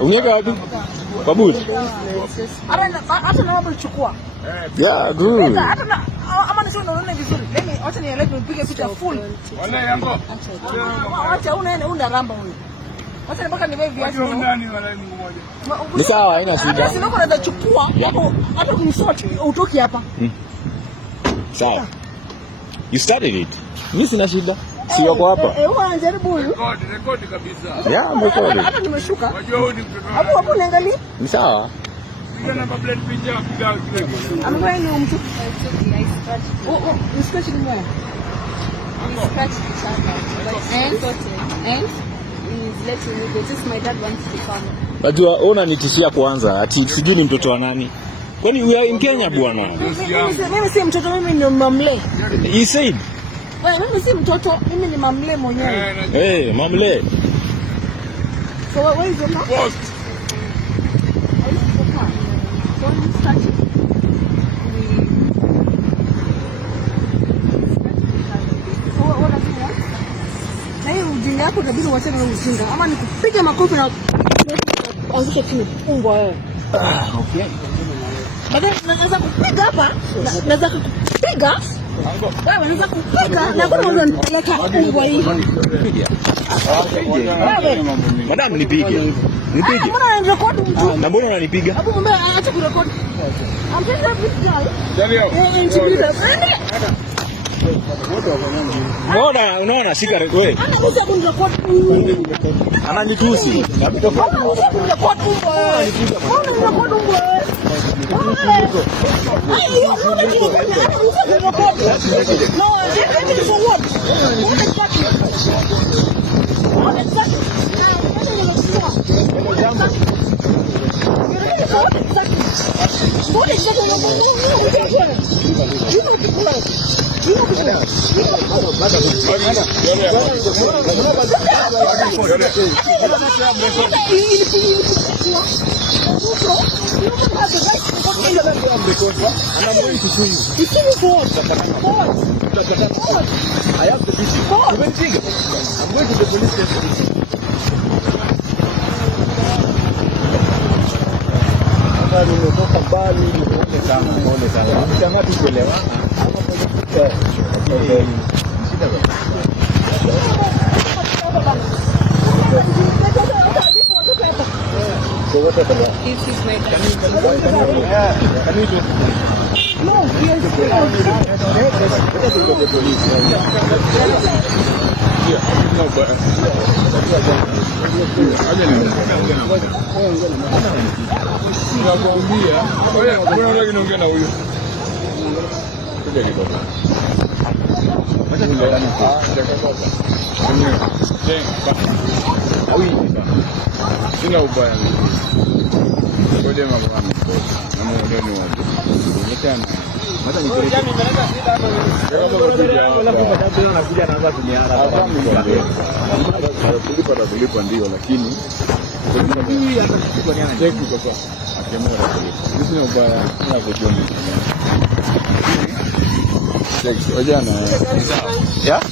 Unaweka wapi? Kwa boot. Hata na wapo chukua. Yeah, good. Hata na ama nisio unaona vizuri. Mimi acha nieleke nipige picha full. Wale yango. Acha una ramba huyo. Acha mpaka niwe viazi. Ndani wala Mungu moja. Ni sawa, haina shida. Sio kwa ndio chukua. Hata kumsort utoki hapa. Sawa. You started it. Mimi sina shida. Si wako hapa. Anajaribu huyu. Record kabisa. Yeah, record. Hata nimeshuka. Unajua huyu ni mtoto. Hapo niangalie. Ni sawa. Piga namba plate picha piga kile kitu. Ambaye ni mtu. Scratch ni mwana. Scratch the channel. And he's letting me go. Just my dad wants to come. Wajua unanitishia kwanza ati sijui ni mtoto wa nani. Kwani we are in Kenya bwana? Mimi si mtoto, mimi ni mamle. He said. Wewe mimi si mtoto, mimi ni mamle mwenyewe. Mamle. So where is the car? Post. Don't start it. Na hiyo ujinga yako inabidi uachane na ujinga. Ama nikupige makofi na anzisha chini umbo wewe. Okay. Baadaye naweza kupiga hapa, naweza kupiga. Wewe unaweza kupiga na kwa nini unanipeleka umbo hii? Madam nipige. Nipige. Mbona unarekodi mtu? Na mbona unanipiga? Hapo mbona acha kurekodi? I'm telling you this guy. Jalio. Unaona shika wewe. Ananitusi. I have the video. I'm going to the police station. Nimetoka mbali, nimetoka sana, pole sana. Mchana tukuelewana. Shida bwana. So what happened? This is my dad. Can you do? No, yes. No, but nakwambia wewe unataka niongee na huyo. Kuja kidogo. Acha tuelewane kwa. Sina ubaya. Ngoja mama. Na muone ni wapi. Nitana. Hata nipeleke. Anakuja anaanza kuniara. Kulipa ndio lakini cheki kwa sababu akiamua kulipa. Sina ubaya na video ni. Cheki. Ojana. Yeah.